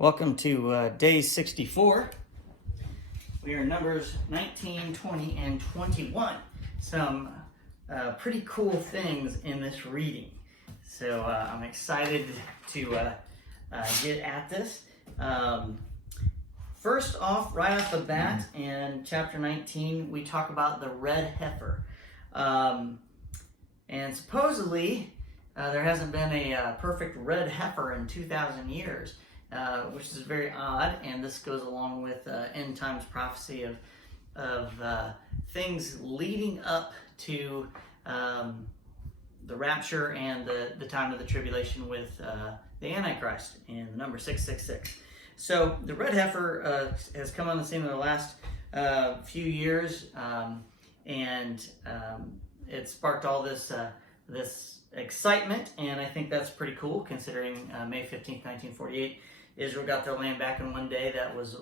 Welcome to day 64. We are Numbers 19, 20, and 21. Some pretty cool things in this reading. So I'm excited to get at this. First off, right off the bat, in chapter 19, we talk about the red heifer. And supposedly, there hasn't been a perfect red heifer in 2,000 years. Which is very odd, and this goes along with end times prophecy of things leading up to the rapture and the time of the tribulation with the Antichrist in the number 666. So the red heifer has come on the scene in the last few years, and it sparked all this excitement, and I think that's pretty cool considering May 15th, 1948. Israel got their land back in one day. That was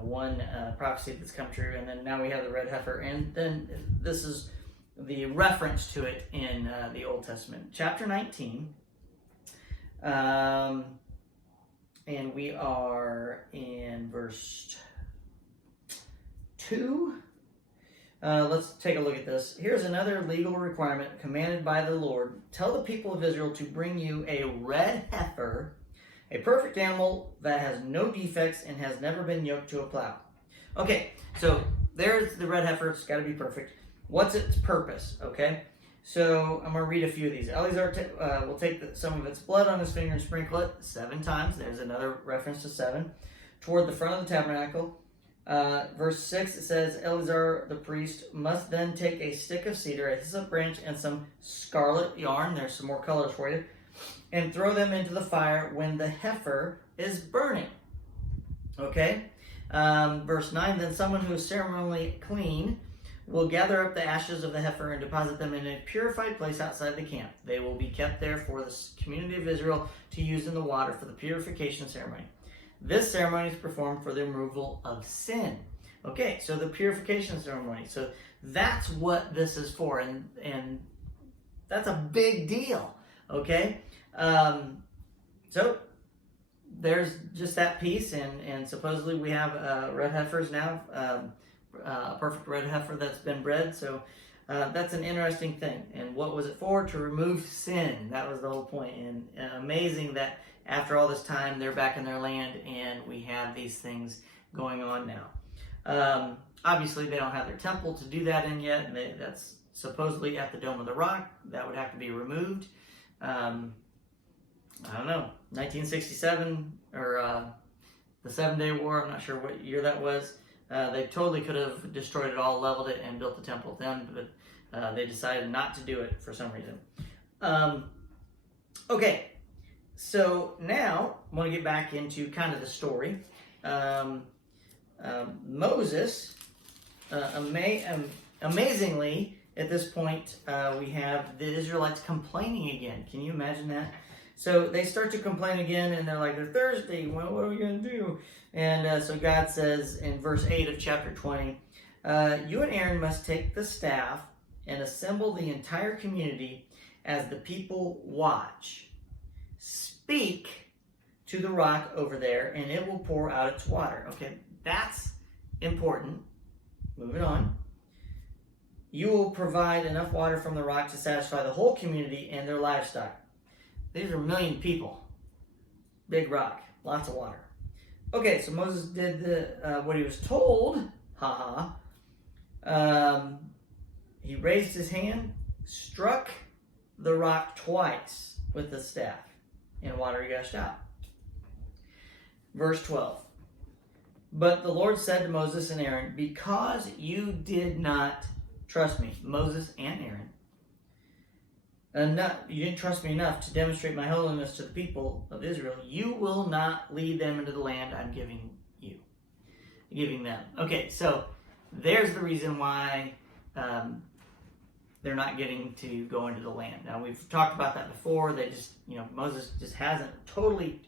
one prophecy that's come true. And then now we have the red heifer. And then this is the reference to it in the Old Testament. Chapter 19. And we are in verse 2. Let's take a look at this. Here's another legal requirement commanded by the Lord. Tell the people of Israel to bring you a red heifer, a perfect animal that has no defects and has never been yoked to a plow. Okay, so there's the red heifer. It's got to be perfect. What's its purpose? Okay, so I'm going to read a few of these. Eleazar will take some of its blood on his finger and sprinkle it 7 times. There's another reference to 7. Toward the front of the tabernacle. Verse 6, it says, Eleazar the priest must then take a stick of cedar, a hyssop branch, and some scarlet yarn. There's some more colors for you. And throw them into the fire when the heifer is burning. Okay? Verse 9, then someone who is ceremonially clean will gather up the ashes of the heifer and deposit them in a purified place outside the camp. They will be kept there for the community of Israel to use in the water for the purification ceremony. This ceremony is performed for the removal of sin. Okay, so the purification ceremony. So that's what this is for, and that's a big deal. Okay? So there's just that piece, and supposedly we have red heifers now, a perfect red heifer that's been bred. So that's an interesting thing. And what was it for? To remove sin. That was the whole point. And amazing that after all this time they're back in their land and we have these things going on now. Obviously they don't have their temple to do that in yet, and that's supposedly at the Dome of the Rock. That would have to be removed. I don't know, 1967 or the 7-Day War. I'm not sure what year that was. They totally could have destroyed it all, leveled it, and built the temple then, but they decided not to do it for some reason. Okay, so now I want to get back into kind of the story. Moses, amazingly, at this point, we have the Israelites complaining again. Can you imagine that? So they start to complain again, and they're like, they're thirsty. Well, what are we going to do? And so God says in verse 8 of chapter 20, you and Aaron must take the staff and assemble the entire community as the people watch. Speak to the rock over there, and it will pour out its water. Okay, that's important. Moving on. You will provide enough water from the rock to satisfy the whole community and their livestock. These are 1 million people. Big rock. Lots of water. Okay, so Moses did what he was told. He raised his hand, struck the rock twice with the staff, and water gushed out. Verse 12. But the Lord said to Moses and Aaron, because you did not trust me, Moses and Aaron, you didn't trust me enough to demonstrate my holiness to the people of Israel, you will not lead them into the land I'm giving them. Okay, so there's the reason why they're not getting to go into the land. Now, we've talked about that before. They just, Moses just hasn't totally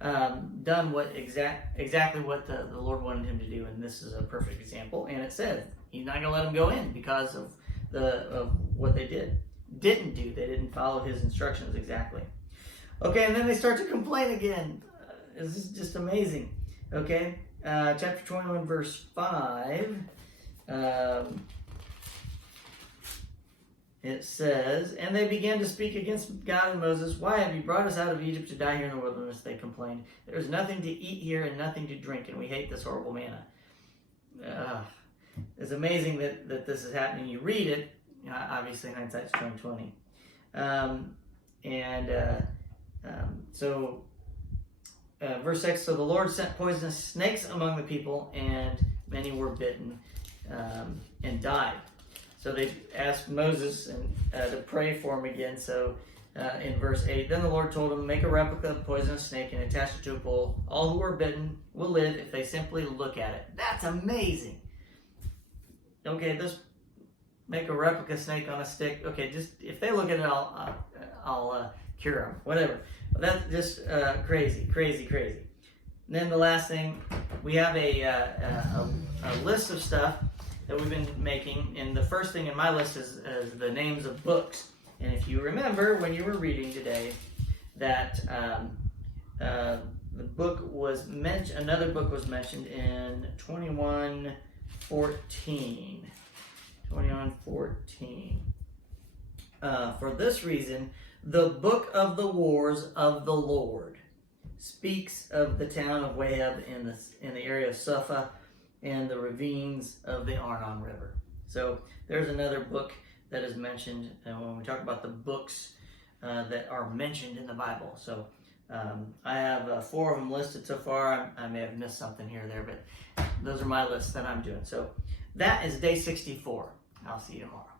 done exactly what the Lord wanted him to do, and this is a perfect example. And it says he's not going to let them go in because of what they didn't do. They didn't follow his instructions exactly. Okay, and then they start to complain again. This is just amazing. Okay, chapter 21, verse 5. It says, and they began to speak against God and Moses. Why have you brought us out of Egypt to die here in the wilderness? They complained. There is nothing to eat here and nothing to drink, and we hate this horrible manna. It's amazing that this is happening. You read it, obviously hindsight's 2020. Verse 6, so the Lord sent poisonous snakes among the people, and many were bitten and died. So they asked Moses to pray for him again. So in verse 8, then the Lord told him, make a replica of the poisonous snake and attach it to a pole. All who are bitten will live if they simply look at it. That's amazing. Okay, just make a replica snake on a stick. Okay, just if they look at it, I'll cure them. Whatever. That's just crazy. And then the last thing, we have a list of stuff that we've been making, and the first thing in my list is the names of books. And if you remember when you were reading today, that the book was mentioned. Another book was mentioned in 21:14. 21:14. For this reason, the book of the wars of the Lord speaks of the town of Wahab in the area of Suphah and the ravines of the Arnon River. So there's another book that is mentioned when we talk about the books that are mentioned in the Bible. So I have 4 of them listed so far. I may have missed something here or there, but those are my lists that I'm doing. So that is day 64. I'll see you tomorrow.